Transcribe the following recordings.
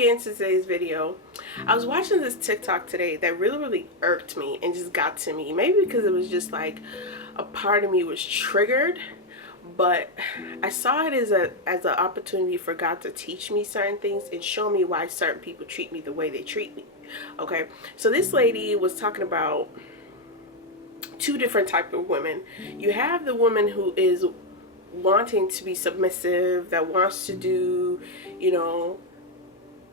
get into today's video, I was watching this TikTok today that really irked me and just got to me. Maybe because it was just like a part of me was triggered, but I saw it as an opportunity for God to teach me certain things and show me why certain people treat me the way they treat me. Okay, so this lady was talking about two different type of women. You have the woman who is wanting to be submissive, that wants to do, you know,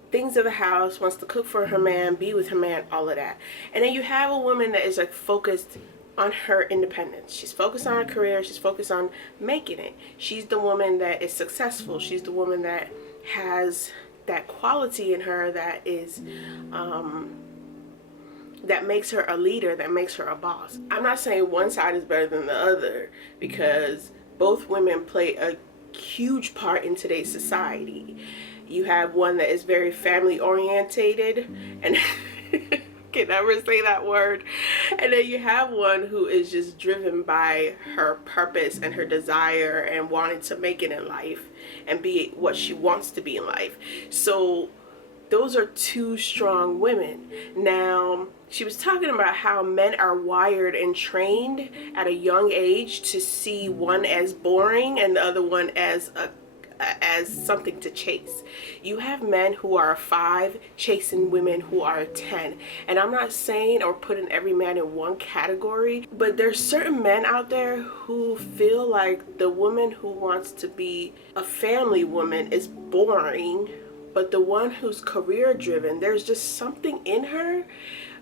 things of the house, wants to cook for her man, be with her man, all of that. And then you have a woman that is like focused on her independence. She's focused on her career. She's focused on making it. She's the woman that is successful. She's the woman that has that quality in her that is that makes her a leader, that makes her a boss. I'm not saying one side is better than the other, because both women play a huge part in today's society. You have one that is very family orientated, and can never say that word, and then you have one who is just driven by her purpose and her desire and wanting to make it in life and be what she wants to be in life. So those are two strong women. Now, she was talking about how men are wired and trained at a young age to see one as boring and the other one as something to chase. You have men who are 5 chasing women who are 10. And I'm not saying or putting every man in one category, but there's certain men out there who feel like the woman who wants to be a family woman is boring, but the one who's career driven, there's just something in her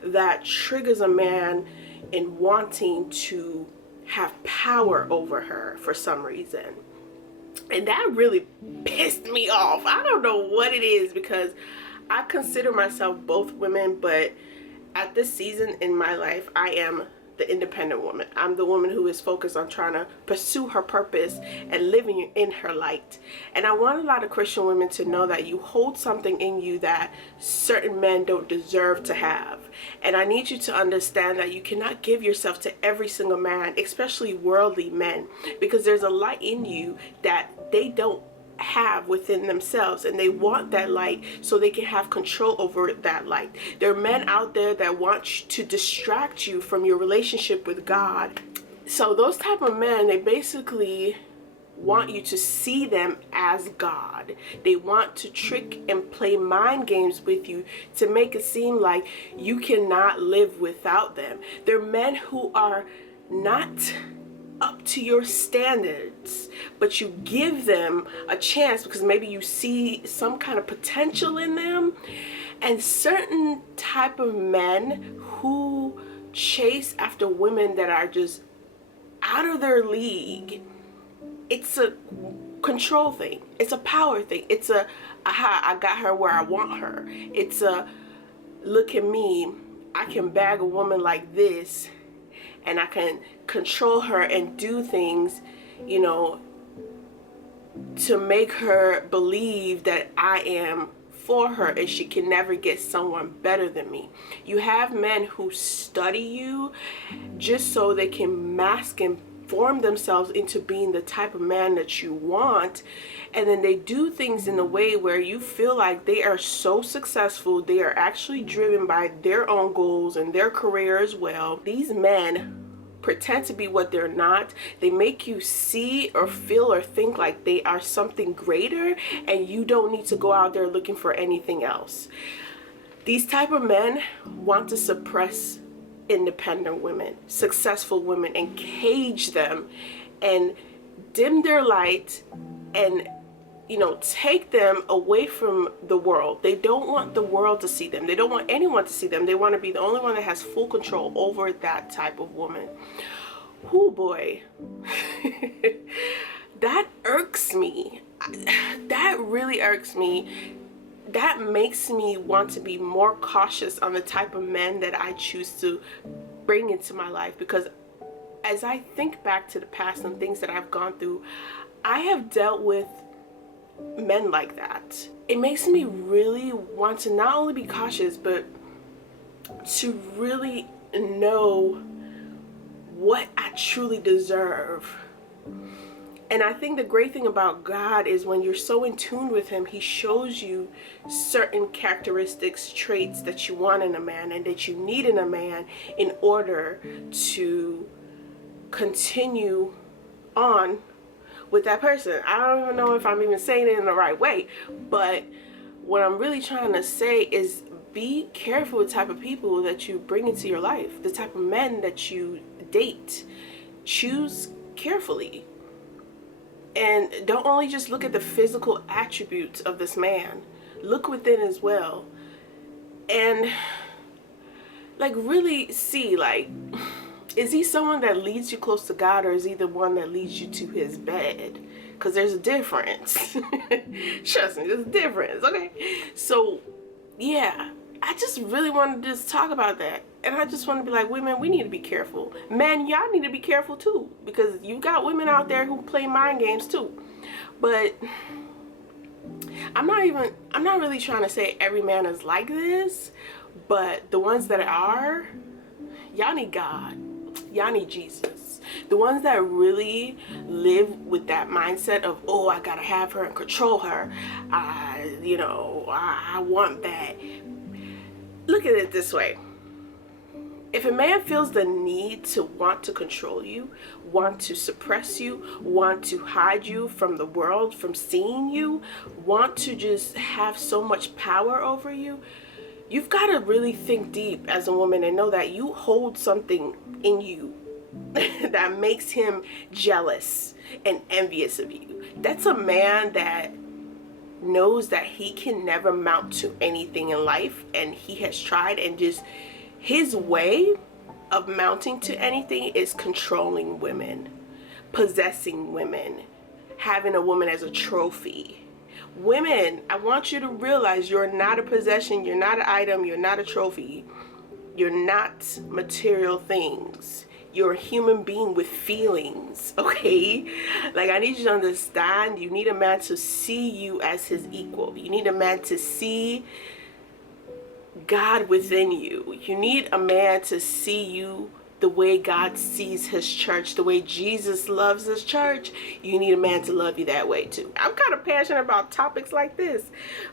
that triggers a man in wanting to have power over her for some reason. And that really pissed me off. I don't know what it is, because I consider myself both women, but at this season in my life, I am the independent woman. I'm the woman who is focused on trying to pursue her purpose and living in her light. And I want a lot of Christian women to know that you hold something in you that certain men don't deserve to have. And I need you to understand that you cannot give yourself to every single man, especially worldly men, because there's a light in you that they don't have within themselves, and they want that light so they can have control over that light. There are men out there that want to distract you from your relationship with God. So those type of men, they basically want you to see them as God. They want to trick and play mind games with you to make it seem like you cannot live without them. They're men who are not up to your standards, but you give them a chance because maybe you see some kind of potential in them. And certain type of men who chase after women that are just out of their league, it's a control thing, it's a power thing, it's a aha, I got her where I want her, it's a look at me, I can bag a woman like this and I can control her and do things, you know, to make her believe that I am for her and she can never get someone better than me. You have men who study you just so they can mask and form themselves into being the type of man that you want, and then they do things in a way where you feel like they are so successful, they are actually driven by their own goals and their career as well. These men pretend to be what they're not. They make you see or feel or think like they are something greater, and you don't need to go out there looking for anything else. These type of men want to suppress independent women, successful women, and cage them and dim their light and, you know, take them away from the world. They don't want the world to see them. They don't want anyone to see them. They want to be the only one that has full control over that type of woman. Oh boy. That irks me. That really irks me. That makes me want to be more cautious on the type of men that I choose to bring into my life, because as I think back to the past and things that I've gone through, I have dealt with men like that. It makes me really want to not only be cautious, but to really know what I truly deserve. And I think the great thing about God is when you're so in tune with him, he shows you certain characteristics, traits that you want in a man and that you need in a man in order to continue on with that person. I don't even know if I'm even saying it in the right way, but what I'm really trying to say is be careful with the type of people that you bring into your life, the type of men that you date. Choose carefully. And don't only just look at the physical attributes of this man. Look within as well. And like really see, like, is he someone that leads you close to God, or is he the one that leads you to his bed? Because there's a difference. Trust me, there's a difference, okay? So, yeah, I just really wanted to just talk about that. And I just want to be like, women, we need to be careful. Men, y'all need to be careful too. Because you got women out there who play mind games too. But I'm not really trying to say every man is like this. But the ones that are, y'all need God. Y'all need Jesus. The ones that really live with that mindset of, oh, I gotta have her and control her. I want that. Look at it this way. If a man feels the need to want to control you, want to suppress you, want to hide you from the world, from seeing you, want to just have so much power over you, you've got to really think deep as a woman and know that you hold something in you that makes him jealous and envious of you. That's a man that knows that he can never mount to anything in life, and he has tried, and just his way of mounting to anything is controlling women, possessing women, having a woman as a trophy. Women, I want you to realize you're not a possession, you're not an item, you're not a trophy, you're not material things. You're a human being with feelings, okay? Like, I need you to understand, you need a man to see you as his equal. You need a man to see God within you. You need a man to see you the way God sees his church, the way Jesus loves his church. You need a man to love you that way too. I'm kind of passionate about topics like this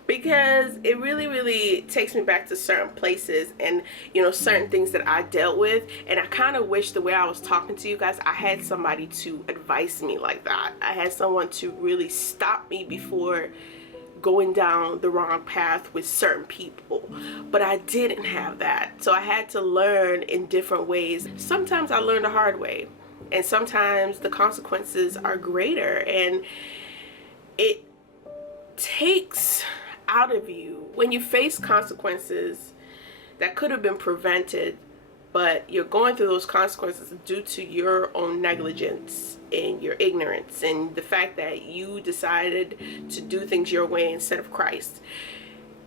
because it really takes me back to certain places and, certain things that I dealt with. And I kind of wish the way I was talking to you guys, I had somebody to advise me like that. I had someone to really stop me before going down the wrong path with certain people, but I didn't have that. So I had to learn in different ways. Sometimes I learned the hard way, and sometimes the consequences are greater, and it takes out of you when you face consequences that could have been prevented, but you're going through those consequences due to your own negligence and your ignorance and the fact that you decided to do things your way instead of Christ.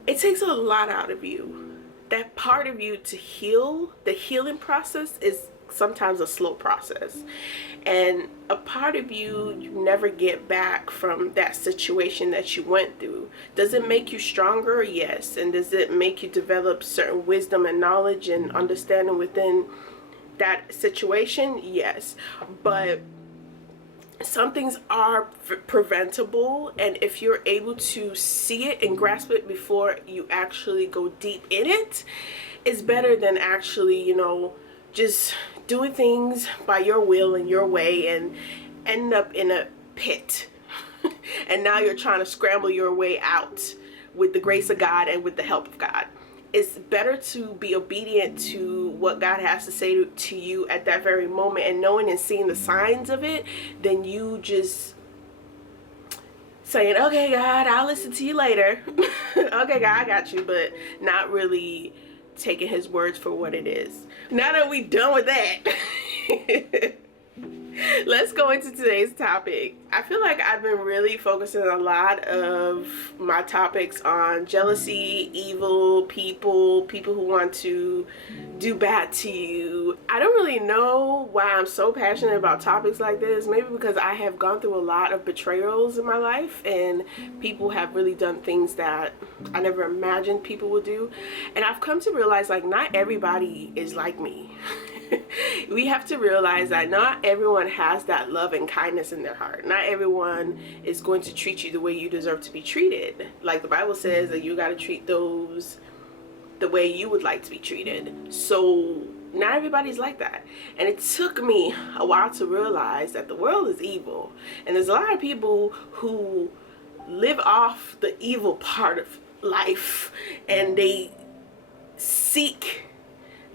It takes a lot out of you. That part of you to heal, the healing process is sometimes a slow process. And a part of you never get back from that situation that you went through. Does it make you stronger? Yes. And does it make you develop certain wisdom and knowledge and understanding within that situation? Yes. But some things are preventable, and if you're able to see it and grasp it before you actually go deep in it, it's better than actually, just doing things by your will and your way and end up in a pit. And now you're trying to scramble your way out with the grace of God and with the help of God. It's better to be obedient to what God has to say to you at that very moment, and knowing and seeing the signs of it, than you just saying, okay, God, I'll listen to you later. Okay, God, I got you, but not really taking his words for what it is. Now that we done with that, let's go into today's topic. I feel like I've been really focusing a lot of my topics on jealousy, evil people who want to do bad to you. I don't really know why I'm so passionate about topics like this. Maybe because I have gone through a lot of betrayals in my life, and people have really done things that I never imagined people would do. And I've come to realize, like, not everybody is like me. we have to realize that not everyone has that love and kindness in their heart. Not everyone is going to treat you the way you deserve to be treated. Like the Bible says that you got to treat those the way you would like to be treated. So not everybody's like that. And it took me a while to realize that the world is evil. And there's a lot of people who live off the evil part of life, and they seek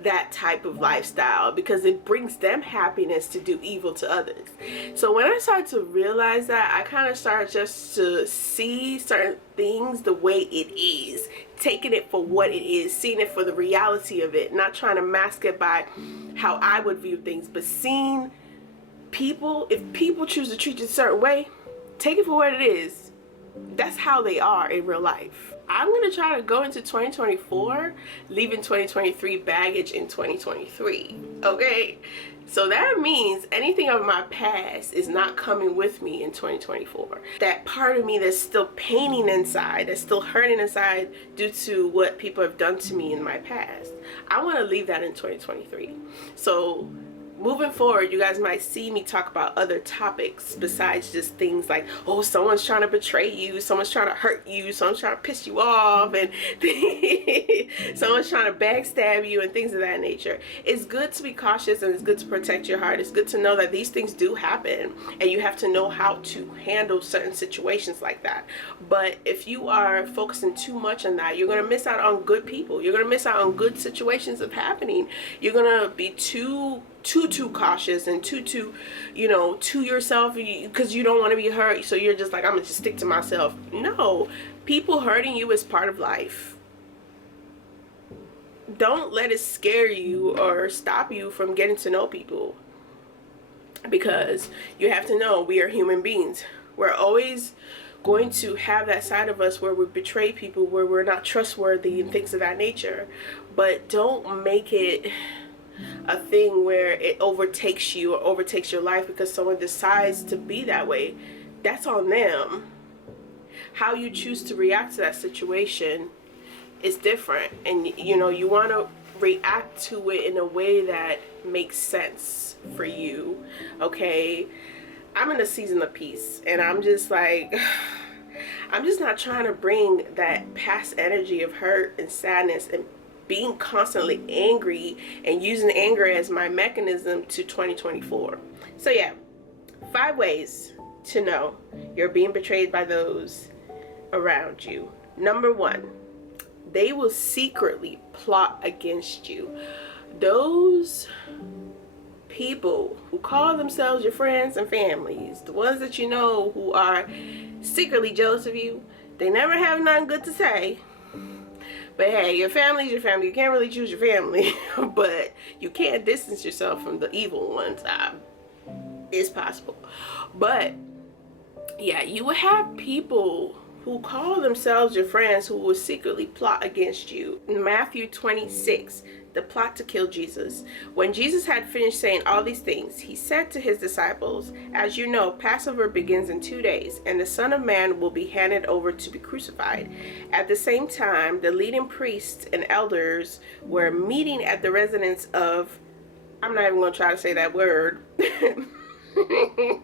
that type of lifestyle because it brings them happiness to do evil to others. So when I started to realize that, I kind of started just to see certain things the way it is, taking it for what it is, seeing it for the reality of it, not trying to mask it by how I would view things, but seeing people, if people choose to treat you a certain way, take it for what it is. That's how they are in real life. I'm going to try to go into 2024 leaving 2023 baggage in 2023. Okay? So that means anything of my past is not coming with me in 2024. That part of me that's still paining inside, that's still hurting inside due to what people have done to me in my past, I want to leave that in 2023. So moving forward, you guys might see me talk about other topics besides just things like, oh, someone's trying to betray you, someone's trying to hurt you, someone's trying to piss you off, and someone's trying to backstab you and things of that nature. It's good to be cautious, and it's good to protect your heart. It's good to know that these things do happen, and you have to know how to handle certain situations like that. But if you are focusing too much on that, you're going to miss out on good people. You're going to miss out on good situations of happening. You're going to be too cautious and too you know, to yourself, because you don't want to be hurt, so you're just like, I'm gonna just stick to myself. No, people hurting you is part of life. Don't let it scare you or stop you from getting to know people, because you have to know we are human beings. We're always going to have that side of us where we betray people, where we're not trustworthy and things of that nature. But don't make it a thing where it overtakes you or overtakes your life because someone decides to be that way. That's on them. How you choose to react to that situation is different, and you know, you want to react to it in a way that makes sense for you. Okay, I'm in a season of peace, and I'm just like, I'm just not trying to bring that past energy of hurt and sadness and being constantly angry and using anger as my mechanism to 2024. So yeah, 5 ways to know you're being betrayed by those around you. Number 1, they will secretly plot against you. Those people who call themselves your friends and families, the ones that you know who are secretly jealous of you, they never have nothing good to say. But hey, your family is your family. You can't really choose your family, but you can distance yourself from the evil ones. It's possible. But yeah, you will have people who call themselves your friends who will secretly plot against you. In Matthew 26, the plot to kill Jesus. When Jesus had finished saying all these things, he said to his disciples, as you know, Passover begins in 2 days, and the Son of Man will be handed over to be crucified. At the same time, the leading priests and elders were meeting at the residence of, I'm not even going to try to say that word.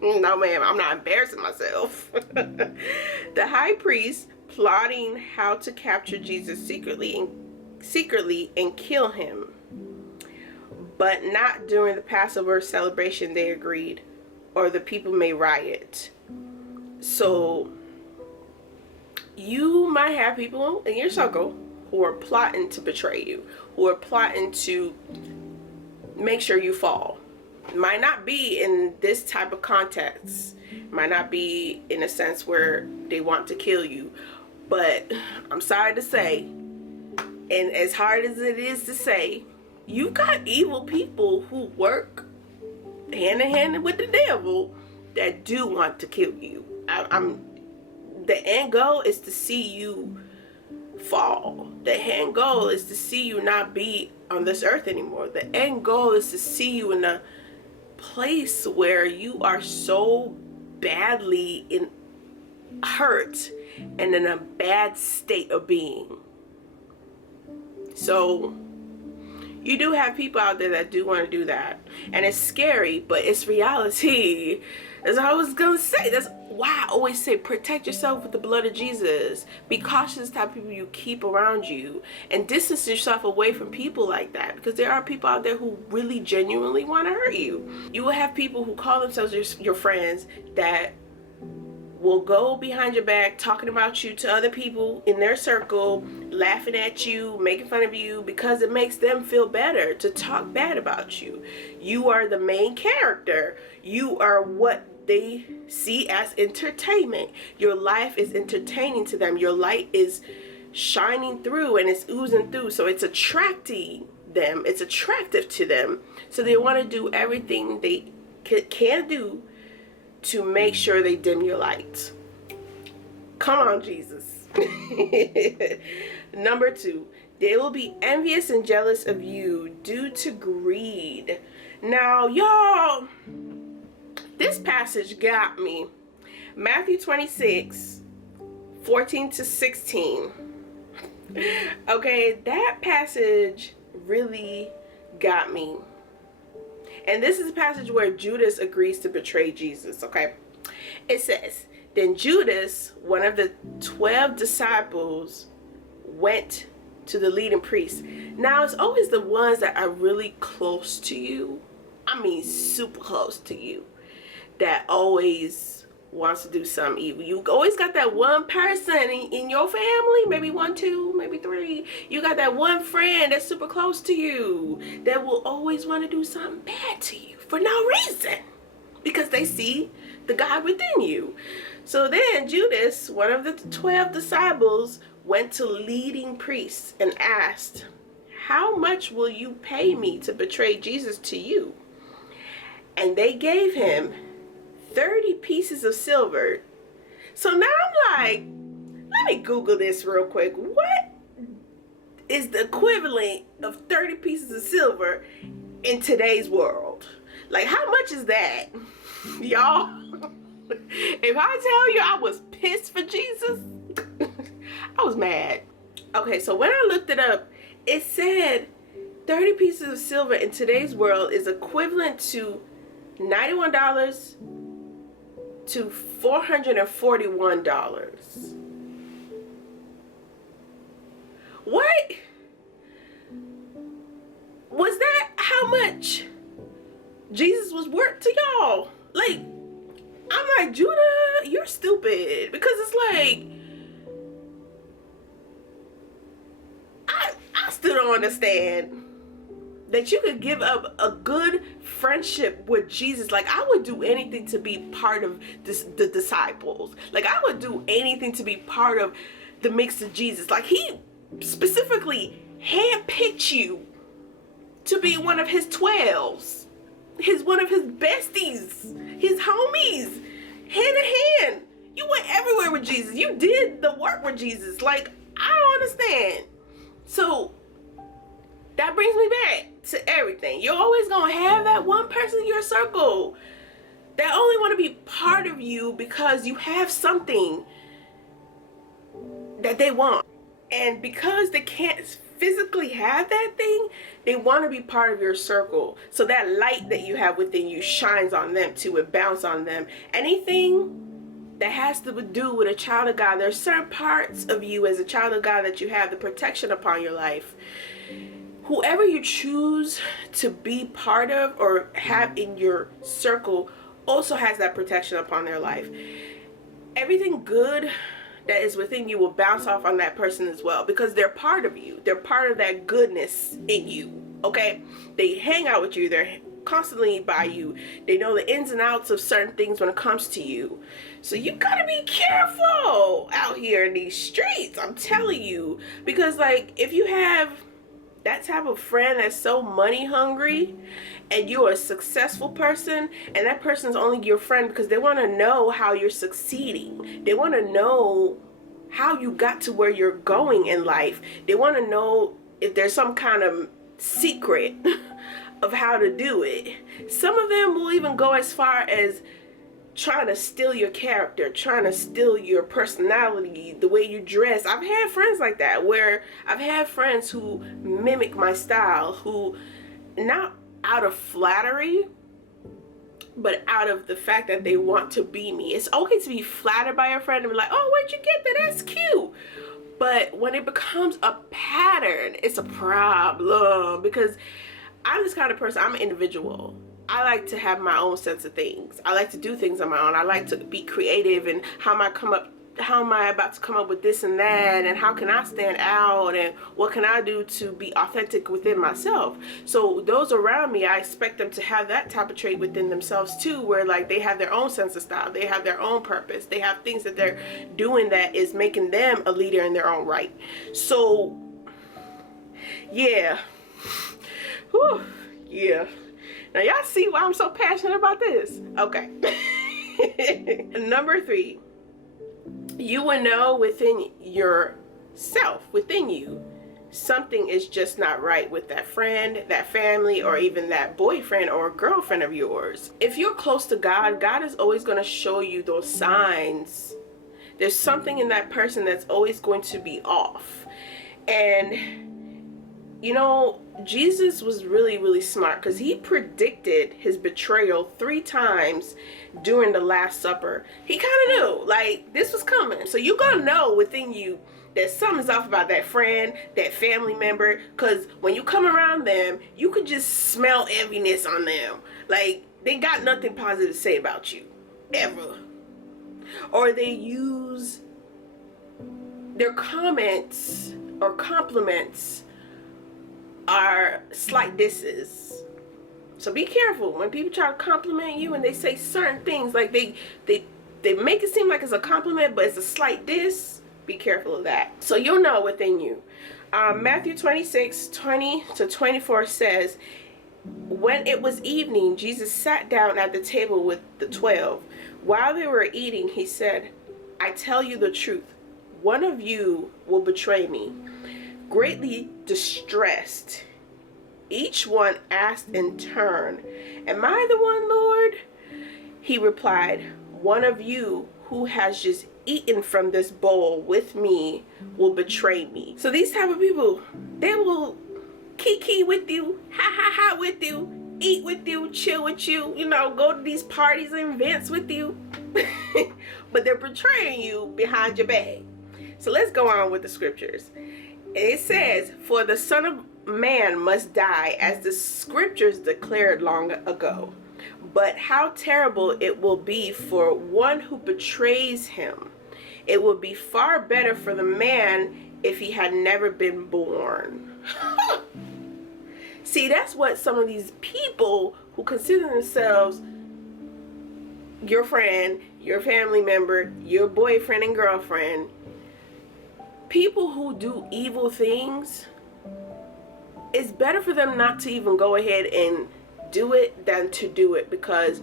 No, ma'am, I'm not embarrassing myself. The high priest plotting how to capture Jesus secretly and kill him, but not during the Passover celebration, they agreed, or the people may riot. So you might have people in your circle who are plotting to betray you, who are plotting to make sure you fall. Might not be in this type of context, might not be in a sense where they want to kill you, but I'm sorry to say, and as hard as it is to say, you got evil people who work hand in hand with the devil that do want to kill you. The end goal is to see you fall. The end goal is to see you not be on this earth anymore. The end goal is to see you in a place where you are so badly hurt and in a bad state of being. So You do have people out there that do want to do that. And it's scary, but it's reality. That's what I was going to say. That's why I always say protect yourself with the blood of Jesus. Be cautious type of people you keep around you. And distance yourself away from people like that. Because there are people out there who really genuinely want to hurt you. You will have people who call themselves your friends that will go behind your back talking about you to other people in their circle, laughing at you, making fun of you, because it makes them feel better to talk bad about you. You are the main character. You are what they see as entertainment. Your life is entertaining to them. Your light is shining through and it's oozing through, so it's attracting them. It's attractive to them, so they want to do everything they can do to make sure they dim your light. Come on, Jesus. Number 2, they will be envious and jealous of you due to greed. Now, y'all, this passage got me. Matthew 26, 14 to 16. Okay, that passage really got me. And this is a passage where Judas agrees to betray Jesus, okay? It says, then Judas, one of the 12 disciples, went to the leading priest. Now, it's always the ones that are really close to you. I mean, super close to you. That always wants to do something evil. You always got that one person in your family, maybe 1, 2, maybe 3. You got that one friend that's super close to you that will always want to do something bad to you for no reason, because they see the God within you. So then Judas, one of the 12 disciples, went to leading priests and asked, how much will you pay me to betray Jesus to you? And they gave him 30 pieces of silver. So now I'm like, let me Google this real quick. What is the equivalent of 30 pieces of silver in today's world? Like, how much is that? Y'all, if I tell you I was pissed for Jesus, I was mad. Okay, so when I looked it up, it said 30 pieces of silver in today's world is equivalent to $91 to $441. What? Was that how much Jesus was worth to y'all? Like, I'm like, Judah, you're stupid. Because it's like, I still don't understand that you could give up a good friendship with Jesus. Like, I would do anything to be part of the disciples. Like, I would do anything to be part of the mix of Jesus. Like, he specifically handpicked you to be one of his 12s. One of his besties, his homies, hand in hand. You went everywhere with Jesus. You did the work with Jesus. Like, I don't understand. So that brings me back to everything. You're always gonna have that one person in your circle that only want to be part of you because you have something that they want. And because they can't physically have that thing, they want to be part of your circle. So that light that you have within you shines on them too. It bounces on them. Anything that has to do with a child of God, there's certain parts of you as a child of God that you have the protection upon your life. Whoever you choose to be part of or have in your circle also has that protection upon their life. Everything good that is within you will bounce off on that person as well, because they're part of you. They're part of that goodness in you, okay? They hang out with you. They're constantly by you. They know the ins and outs of certain things when it comes to you. So you gotta be careful out here in these streets, I'm telling you. Because, like, if you have that type of friend that's so money hungry and you're a successful person, and that person's only your friend because they want to know how you're succeeding. They want to know how you got to where you're going in life. They want to know if there's some kind of secret of how to do it. Some of them will even go as far as trying to steal your character, trying to steal your personality, the way you dress. I've had friends like that, where I've had friends who mimic my style, who, not out of flattery, but out of the fact that they want to be me. It's okay to be flattered by your friend and be like, oh, where'd you get that? That's cute. But when it becomes a pattern, it's a problem, because I'm this kind of person. I'm an individual. I like to have my own sense of things. I like to do things on my own. I like to be creative, and how am I about to come up with this and that, and how can I stand out, and what can I do to be authentic within myself. So those around me, I expect them to have that type of trait within themselves too, where like they have their own sense of style, they have their own purpose, they have things that they're doing that is making them a leader in their own right. So yeah. Whew. Yeah. Now y'all see why I'm so passionate about this. Okay. Number 3, you will know within yourself, within you, something is just not right with that friend, that family, or even that boyfriend or girlfriend of yours. If you're close to God, God is always going to show you those signs. There's something in that person that's always going to be off. And you know, Jesus was really, really smart, because he predicted his betrayal 3 times during the Last Supper. He kind of knew, like, this was coming. So you're going to know within you that something's off about that friend, that family member, because when you come around them, you could just smell heaviness on them. Like, they got nothing positive to say about you, ever. Or they use their comments or compliments are slight disses. So be careful when people try to compliment you and they say certain things, like they make it seem like it's a compliment, but it's a slight diss. Be careful of that. So you'll know within you. Matthew 26:20-24 says, when it was evening, Jesus sat down at the table with the 12. While they were eating, he said, I tell you the truth, one of you will betray me. Greatly distressed, each one asked in turn, am I the one, Lord? He replied, one of you who has just eaten from this bowl with me will betray me. So these type of people, they will kiki with you, ha ha ha with you, eat with you, chill with you, you know, go to these parties and events with you. But they're betraying you behind your back. So let's go on with the scriptures. It says, for the Son of Man must die, as the scriptures declared long ago. But how terrible it will be for one who betrays him. It would be far better for the man if he had never been born. See, that's what some of these people who consider themselves your friend, your family member, your boyfriend and girlfriend, people who do evil things, it's better for them not to even go ahead and do it than to do it, because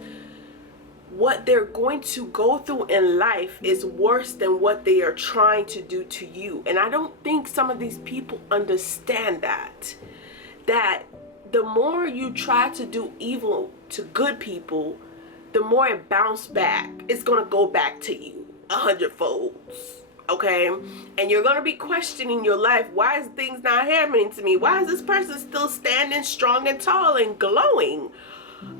what they're going to go through in life is worse than what they are trying to do to you. And I don't think some of these people understand that the more you try to do evil to good people, the more it bounces back. It's gonna go back to you 100-fold. Okay, and you're gonna be questioning your life. Why is things not happening to me? Why is this person still standing strong and tall and glowing?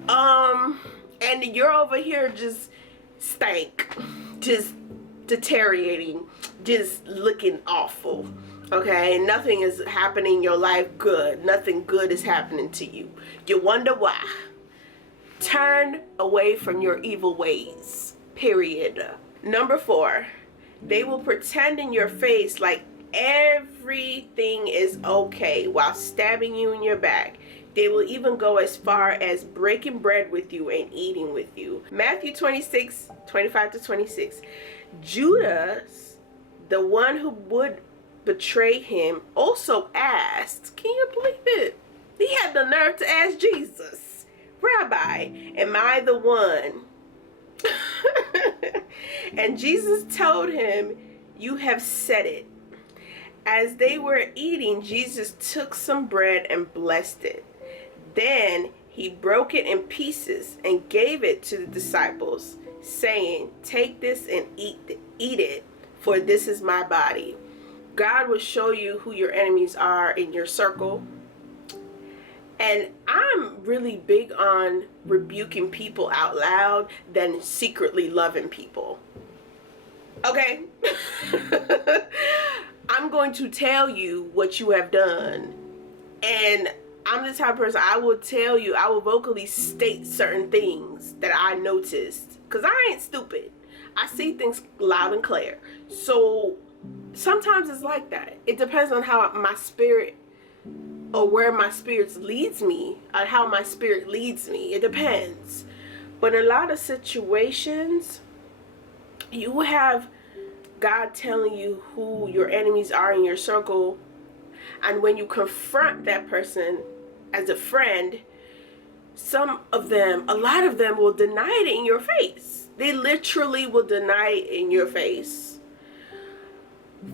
And you're over here just stank, just deteriorating, just looking awful. Okay, nothing is happening in your life good. Nothing good is happening to you. You wonder why. Turn away from your evil ways. Period. Number 4. They will pretend in your face like everything is okay while stabbing you in your back. They will even go as far as breaking bread with you and eating with you. Matthew 26:25-26. Judas, the one who would betray him, also asked, can you believe it? He had the nerve to ask Jesus, Rabbi, am I the one? And Jesus told him, you have said it. As they were eating, Jesus took some bread and blessed it. Then He broke it in pieces and gave it to the disciples, saying, "Take this and eat it, for this is my body." God will show you who your enemies are in your circle. And I'm really big on rebuking people out loud than secretly loving people. Okay? I'm going to tell you what you have done. And I'm the type of person, I will tell you, I will vocally state certain things that I noticed. Because I ain't stupid. I see things loud and clear. So sometimes it's like that. It depends on how my spirit, or where my spirit leads me, or how my spirit leads me. It depends. But in a lot of situations, you have God telling you who your enemies are in your circle. And when you confront that person as a friend, a lot of them will deny it in your face. They literally will deny it in your face.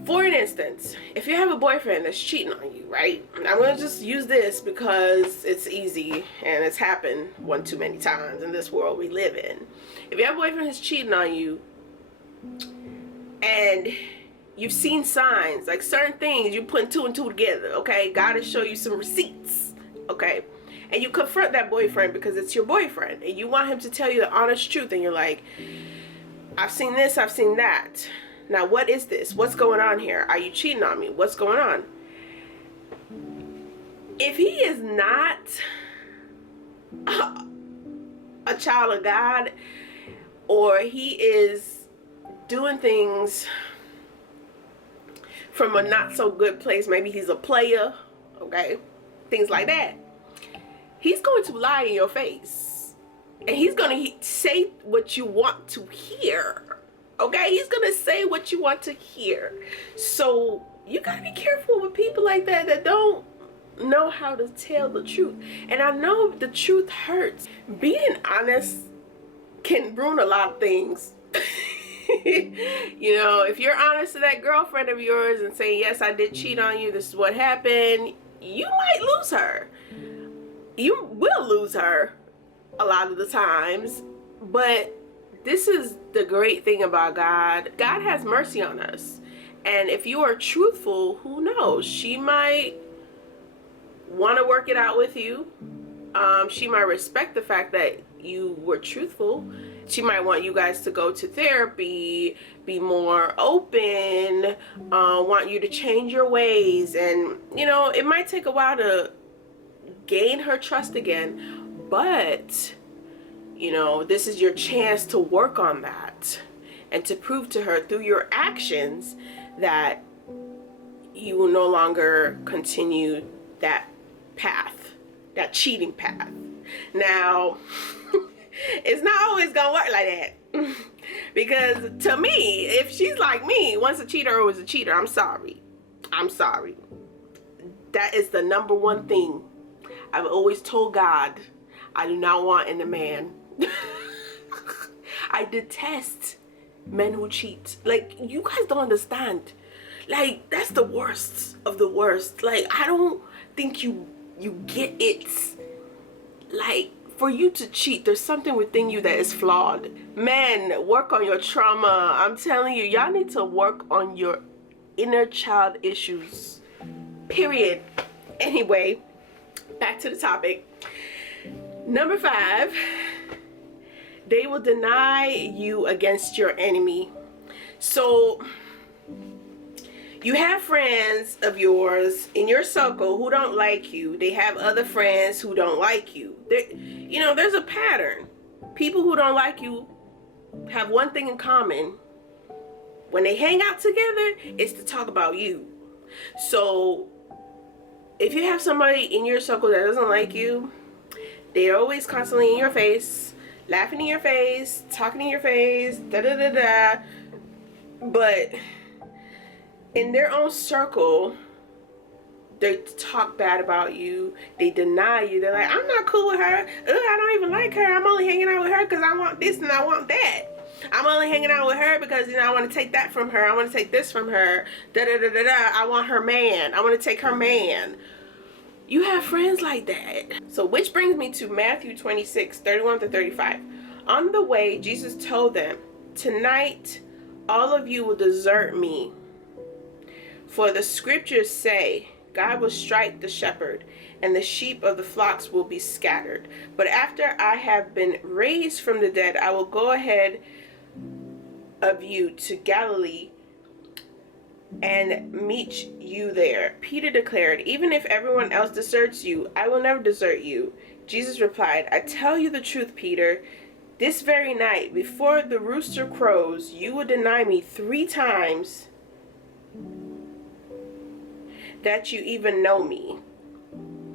For an instance, if you have a boyfriend that's cheating on you, right? I'm going to just use this because it's easy and it's happened one too many times in this world we live in. If you have a boyfriend who's cheating on you and you've seen signs, like certain things, you're putting two and two together, okay? God will show you some receipts, okay? And you confront that boyfriend because it's your boyfriend and you want him to tell you the honest truth, and you're like, "I've seen this, I've seen that. Now, what is this? What's going on here? Are you cheating on me? What's going on?" If he is not a child of God, or he is doing things from a not so good place, maybe he's a player, okay? Things like that. He's going to lie in your face. And he's going to say what you want to hear. Okay, he's gonna say what you want to hear. So you gotta be careful with people like that that don't know how to tell the truth. And I know the truth hurts. Being honest can ruin a lot of things. You know, if you're honest to that girlfriend of yours and saying, "Yes, I did cheat on you, this is what happened," you might lose her. You will lose her a lot of the times. But this is the great thing about God. God has mercy on us. And if you are truthful, who knows? She might want to work it out with you. She might respect the fact that you were truthful. She might want you guys to go to therapy, be more open, want you to change your ways. And, you know, it might take a while to gain her trust again. But you know, this is your chance to work on that and to prove to her through your actions that you will no longer continue that path, that cheating path. Now, it's not always gonna work like that. Because to me, if she's like me, once a cheater, always a cheater. I'm sorry. I'm sorry. That is the number one thing I've always told God I do not want in a man. I detest men who cheat. Like, you guys don't understand. Like, that's the worst of the worst. Like, I don't think you get it. Like, for you to cheat, there's something within you that is flawed. Men, work on your trauma. I'm telling you, y'all need to work on your inner child issues. Period. Anyway, back to the topic. Number 5. They will deny you against your enemy. So you have friends of yours in your circle who don't like you. They have other friends who don't like you. You know, there's a pattern. People who don't like you have one thing in common. When they hang out together, it's to talk about you. So if you have somebody in your circle that doesn't like you, they're always constantly in your face, laughing in your face, talking in your face, da-da-da-da. But in their own circle, they talk bad about you. They deny you. They're like, I'm not cool with her. Ugh, I don't even like her. I'm only hanging out with her because I want this and I want that. I'm only hanging out with her because, you know, I want to take that from her. I want to take this from her. Da-da-da-da-da. I want her man. I want to take her man. You have friends like that. So which brings me to Matthew 26:31-35. On the way, Jesus told them, "Tonight, all of you will desert me. For the scriptures say, God will strike the shepherd, and the sheep of the flocks will be scattered. But after I have been raised from the dead, I will go ahead of you to Galilee and meet you there." Peter declared, "Even if everyone else deserts you, I will never desert you." Jesus replied, "I tell you the truth, Peter. This very night, before the rooster crows, you will deny me 3 times that you even know me."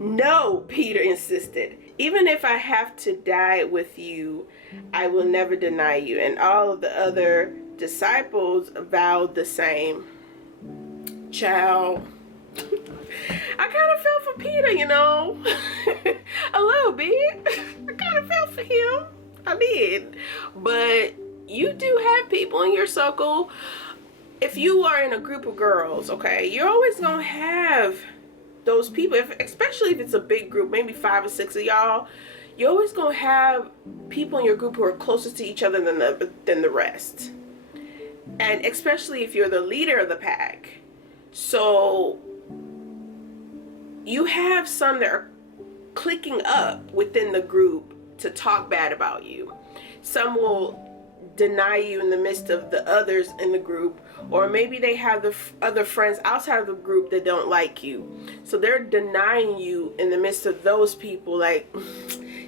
"No," Peter insisted. "Even if I have to die with you, I will never deny you." And all of the other disciples vowed the same. Child, I kind of felt for Peter, you know, a little bit. I kind of felt for him. I did. But you do have people in your circle. If you are in a group of girls, okay, you're always going to have those people, especially if it's a big group, maybe 5 or 6 of y'all. You're always going to have people in your group who are closest to each other than the rest. And especially if you're the leader of the pack. So you have some that are clicking up within the group to talk bad about you. Some will deny you in the midst of the others in the group, or maybe they have the other friends outside of the group that don't like you. So they're denying you in the midst of those people, like,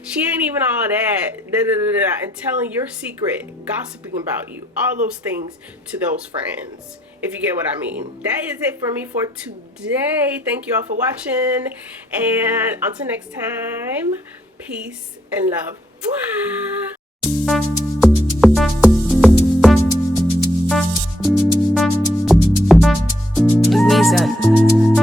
she ain't even all that, da, da, da, da, and telling your secret, gossiping about you, all those things to those friends, if you get what I mean. That is it for me for today. Thank you all for watching, and until next time, peace and love. Mwah! Louisa.